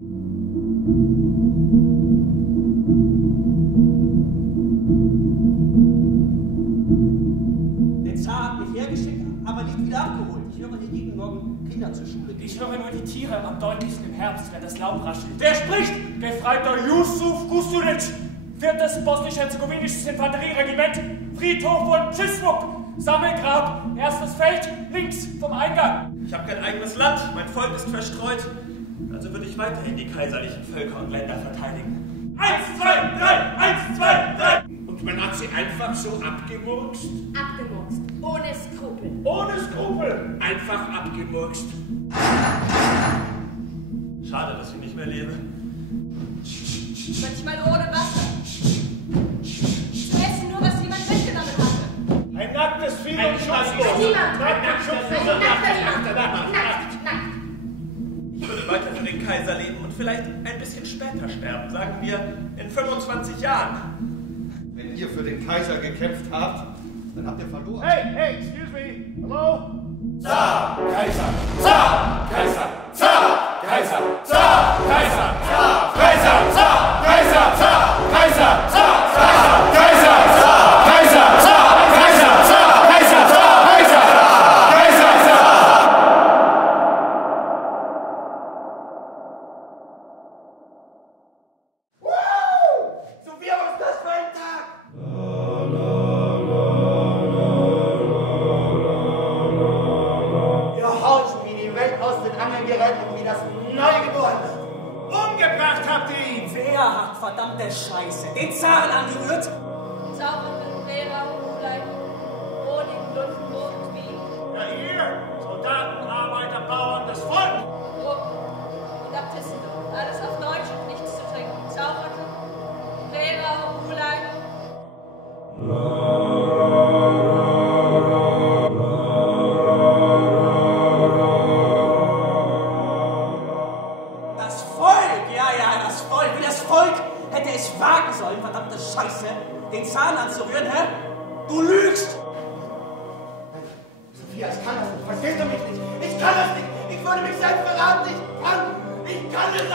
Der Zar hat mich hergeschickt, aber nicht wieder abgeholt. Ich höre hier jeden Morgen Kinder zur Schule. Ich höre nur die Tiere am deutlichsten im Herbst, wenn das Laub raschelt. Wer spricht? Gefreiter Jusuf Gusturic, 4. Bosnisch-Herzegowinisches Infanterieregiment, Friedhof und Tschüsswuck, Sammelgrab, erstes Feld, links vom Eingang. Ich habe kein eigenes Land, mein Volk ist verstreut. Also würde ich weiterhin die kaiserlichen Völker und Länder verteidigen. 1, 2, 3, 1, 2, 3. Und man hat sie einfach so abgemurkst? Abgemurkst, ohne Skrupel. Ohne Skrupel? Einfach abgemurkst. Schade, dass ich nicht mehr lebe. Manchmal ohne Wasser. Zu essen nur, was jemand weggenommen hatte. Ein nacktes Vieh und schutzlos. Niemand. Ein nackter Nackt. Ich würde weiter für den Kaiser leben und vielleicht ein bisschen später sterben, sagen wir in 25 Jahren. Wenn ihr für den Kaiser gekämpft habt, dann habt ihr verloren. Hey, excuse me, hello? Zar, Kaiser! Zar, Kaiser! Zar, Kaiser! Zar, Kaiser! Zar, Kaiser! Zar, Kaiser! Zar, Kaiser! Zar, Kaiser! Kaiser! Zar, Kaiser! Zar, Kaiser! Zar, Kaiser! Zar, Kaiser! Kaiser! Zar! Sophia, was ist das für ein Tag? Wir horchen, wie die Welt aus den Angeln gerät und wie das Neugeboren wird. Umgebracht habt ihr ihn! Wer hat verdammte Scheiße den Zaren angerührt? Zaubernde Lehrer, Ulei, Honig, Luftbrot, Wien, Ja, ihr, Soldaten, Arbeiter, Bauern, das Volk! Druck und Abtissen. Alles auf Deutsch und nichts zu trinken. Zaubernde Lehrer, Ulei. Das Volk, ja, das Volk. Wie das Volk hätte es wagen sollen, verdammte Scheiße, den Zahn anzurühren, hä? Du lügst! Sophia, ich kann das nicht. Verstehst du mich nicht? Ich kann das nicht. Ich würde mich selbst verraten. Ich kann es nicht.